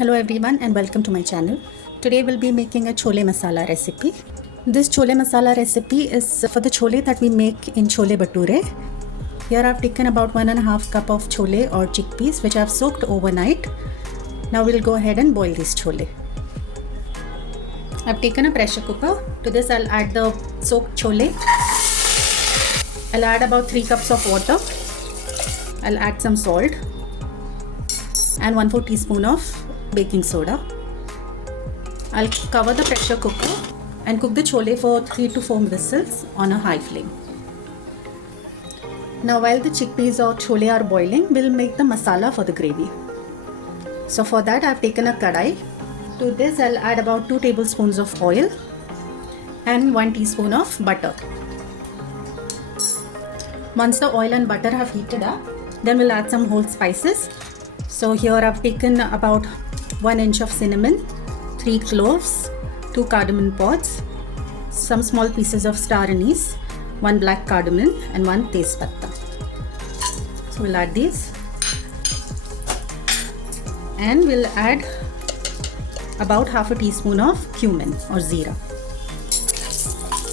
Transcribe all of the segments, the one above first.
Hello everyone and welcome to my channel. Today we'll be making a chole masala recipe. This chole masala recipe is for the chole that we make in chole bhature. Here I've taken about 1.5 cup of chole or chickpeas which I've soaked overnight. Now we'll go ahead and boil this chole. I've taken a pressure cooker. To this I'll add the soaked chole. I'll add about 3 cups of water. I'll add some salt and 1/4 teaspoon of baking soda. I'll cover the pressure cooker and cook the chole for 3 to 4 whistles on a high flame. Now while the chickpeas or chole are boiling, we'll make the masala for the gravy. So for that I've taken a kadai. To this I'll add about 2 tablespoons of oil and 1 teaspoon of butter. Once the oil and butter have heated up, then we'll add some whole spices. So here I've taken about 1 inch of cinnamon, 3 cloves, 2 cardamom pods, some small pieces of star anise, 1 black cardamom and 1 tezpatta. So we'll add these and we'll add about half a teaspoon of cumin or zira.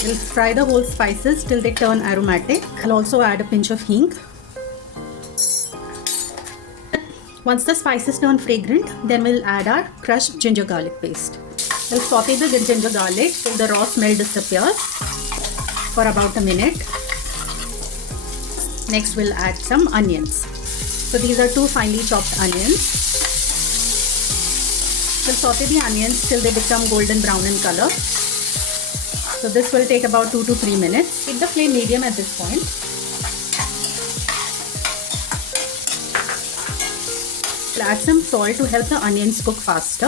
We'll fry the whole spices till they turn aromatic. I'll also add a pinch of hing. Once the spices turn fragrant, then we'll add our crushed ginger garlic paste. We'll saute the ginger garlic till the raw smell disappears for about a minute. Next we'll add some onions. So these are 2 finely chopped onions. We'll saute the onions till they become golden brown in color. So this will take about 2 to 3 minutes. Keep the flame medium at this point. We'll add some salt to help the onions cook faster.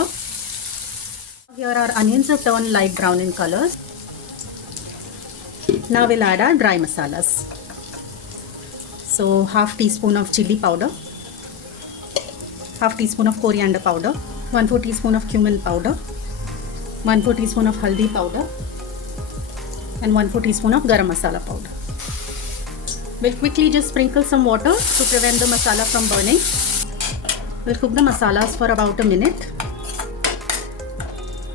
Here our onions have turned light brown in color. Now we'll add our dry masalas. So half teaspoon of chili powder, half teaspoon of coriander powder, 1/4 teaspoon of cumin powder, 1/4 teaspoon of haldi powder and 1/4 teaspoon of garam masala powder. We'll quickly just sprinkle some water to prevent the masala from burning. We'll cook the masalas for about a minute.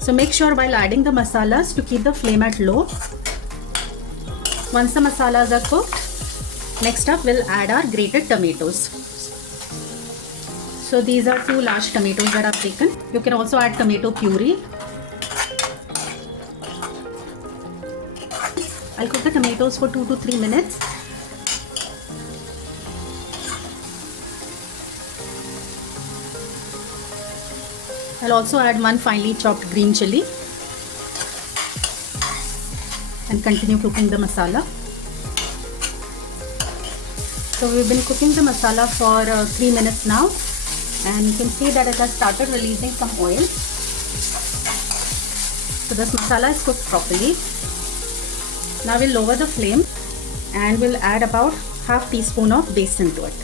So make sure while adding the masalas to keep the flame at low. Once the masalas are cooked, next up we'll add our grated tomatoes. So these are 2 large tomatoes that I've taken. You can also add tomato puree. I'll cook the tomatoes for 2 to 3 minutes. I'll also add 1 finely chopped green chili and continue cooking the masala. So we've been cooking the masala for 3 minutes now and you can see that it has started releasing some oil. So this masala is cooked properly. Now we'll lower the flame and we'll add about half teaspoon of besan to it.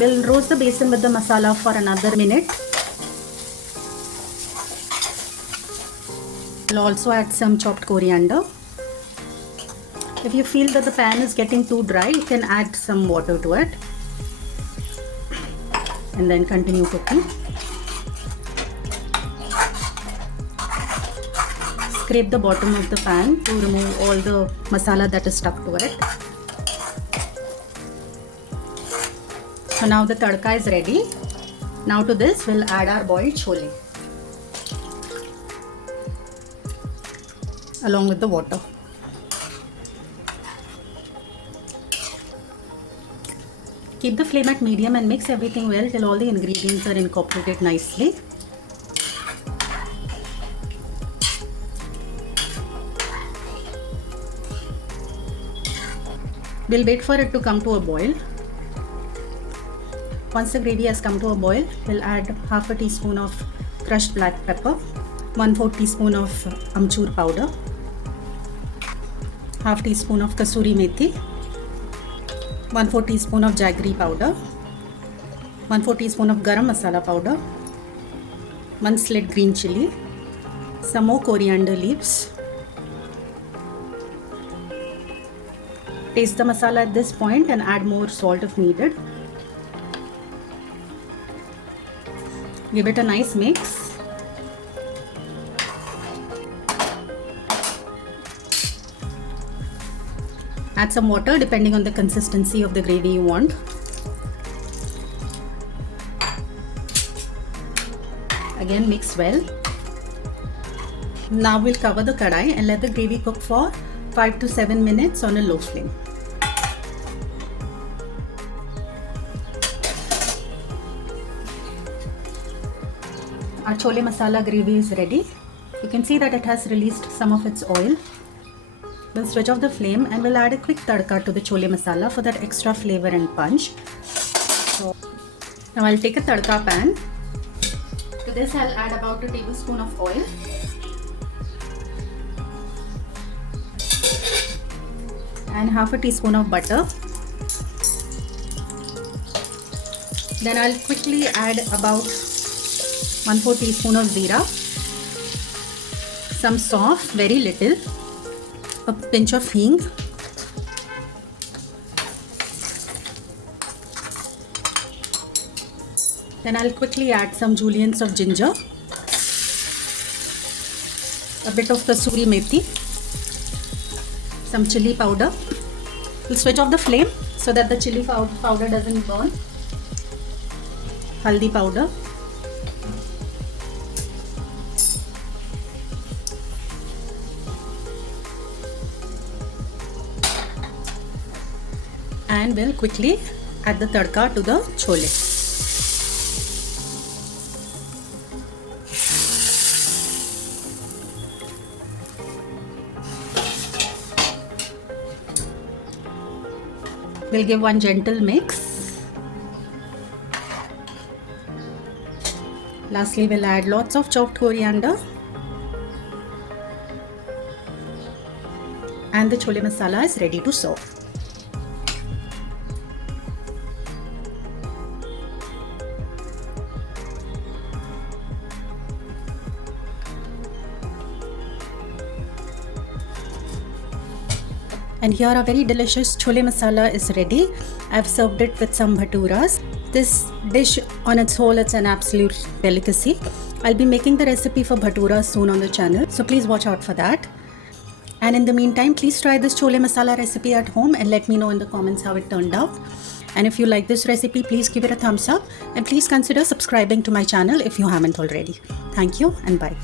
We'll roast the besan with the masala for another minute. We'll also add some chopped coriander. If you feel that the pan is getting too dry, you can add some water to it and then continue cooking. Scrape the bottom of the pan to remove all the masala that is stuck to it. So now the tadka is ready. Now to this we'll add our boiled chole along with the water. Keep the flame at medium and mix everything well till all the ingredients are incorporated nicely. We'll wait for it to come to a boil. Once the gravy has come to a boil, we'll add half a teaspoon of crushed black pepper, 1/4 teaspoon of amchur powder, half teaspoon of kasuri methi, 1/4 teaspoon of jaggery powder, 1/4 teaspoon of garam masala powder, 1 slit green chili, some more coriander leaves. Taste the masala at this point and add more salt if needed. Give it a nice mix. Add some water depending on the consistency of the gravy you want. Again, mix well. Now we'll cover the kadai and let the gravy cook for 5 to 7 minutes on a low flame. Our chole masala gravy is ready. You can see that it has released some of its oil. We'll switch off the flame and we'll add a quick tadka to the chole masala for that extra flavor and punch. So now I'll take a tadka pan. To this I'll add about a tablespoon of oil. And half a teaspoon of butter. Then I'll quickly add about 1/4 teaspoon of jeera, some sauce, very little, a pinch of hing, then I'll quickly add some juliennes of ginger, a bit of kasuri methi, some chili powder. We'll switch off the flame so that the chili powder doesn't burn. Haldi powder. And we'll quickly add the tadka to the chole. We'll give one gentle mix. Lastly, we'll add lots of chopped coriander. And the chole masala is ready to serve. And here our very delicious chole masala is ready. I've served it with some bhaturas. This dish on its whole, it's an absolute delicacy. I'll be making the recipe for bhaturas soon on the channel, so please watch out for that. And in the meantime, please try this chole masala recipe at home and let me know in the comments how it turned out. And if you like this recipe, please give it a thumbs up and please consider subscribing to my channel if you haven't already. Thank you and bye.